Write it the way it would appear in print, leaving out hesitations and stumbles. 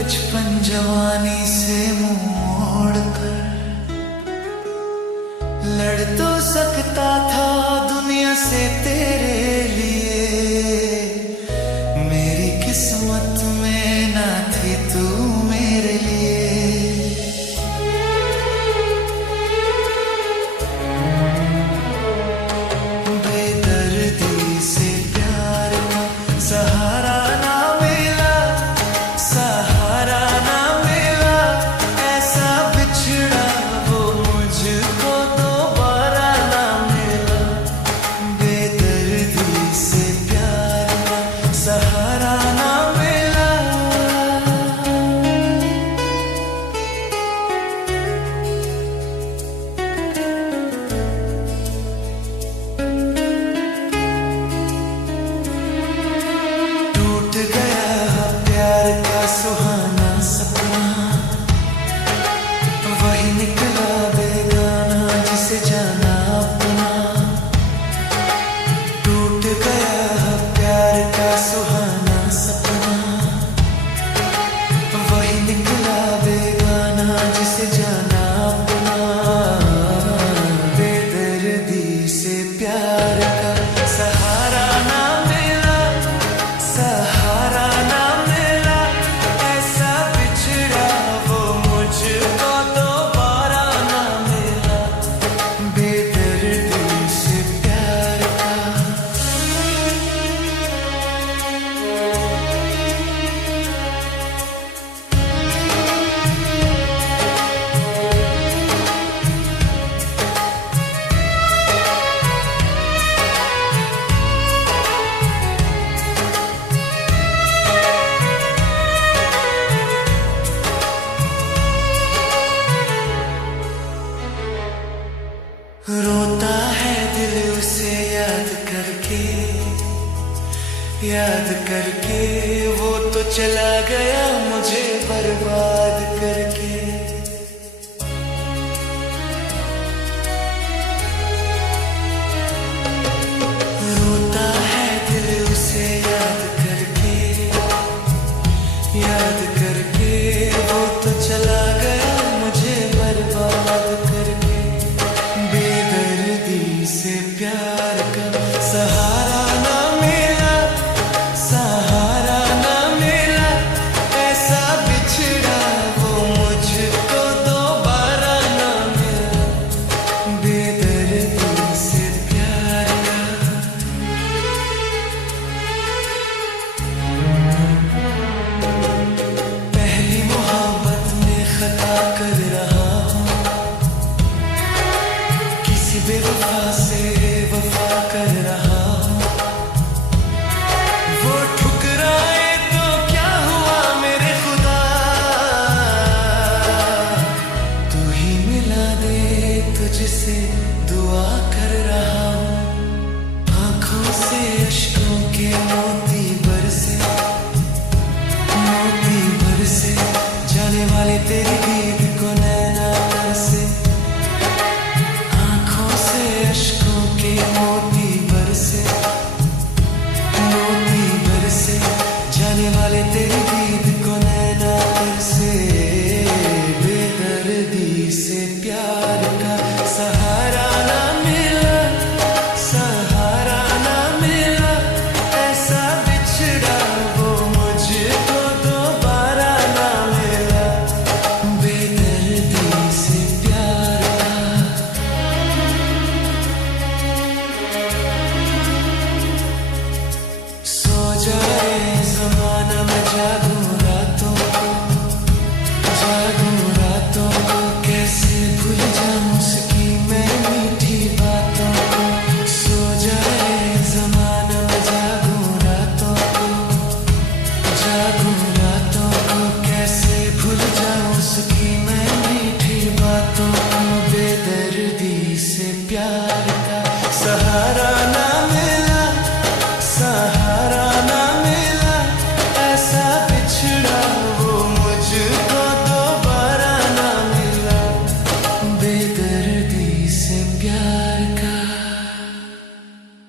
बचपन जवानी से मुंह मोड़ कर लड़ तो सकता था दुनिया से तेरे लिए, मेरी किस्मत में ना थी तू मेरे लिए। बेदर्दी से प्यार का सहारा ना मिला, सहारा ना मिला, ऐसा बिछड़ा वो मुझको दोबारा ना मिला। बेदर्दी से प्यार का सहारा ना मिला। टूट गया प्यार का सुहाना सपना, वही निकला बेगाना जिसे जाना अपना। टूट गया प्यार का सुहाना सपना, वही निकला बेगाना जिसे जाना अपना। बेदर्दी से प्यार का सहारा ना मिला, सहारा ना मिला, ऐसा बिछड़ा वो मुझको दोबारा ना मिला। बेदर्दी से प्यार का। रोता है दिल उसे याद करके, याद करके। वो तो चला गया मुझे बर्बाद करके। रोता है दिल उसे याद करके, याद करके। वो तो चला गया मुझे बर्बाद करके। बेदर्दी से प्यार का सहारा ना मिला, सहारा ना मिला, ऐसा बिछड़ा वो मुझको दोबारा ना मिला। बेदर्दी से प्यार का। पहली मोहब्बत में खता कर रहा हूँ, किसी बेवफा से वफा कर रहा हूँ। वो ठुकराए तो क्या हुआ मेरे खुदा, तू ही मिला दे तुझसे दुआ कर रहा हूँ। आंखों से अश्कों के मोती बरसे, मोती बरसे, जाने वाले तेरी दीद को नैना तरसे। आंखों से अश्कों के मोती बरसे, मोती बरसे, जाने वाले तेरी दीद को नैना तरसे। बेदर्दी से प्यार का सहारा ना मिला, सहारा ना मिला, ऐसा बिछड़ा वो मुझको दोबारा ना मिला। बेदर्दी से प्यार का। सो जाए ज़माना, मैं जागूं रातों को, जागूं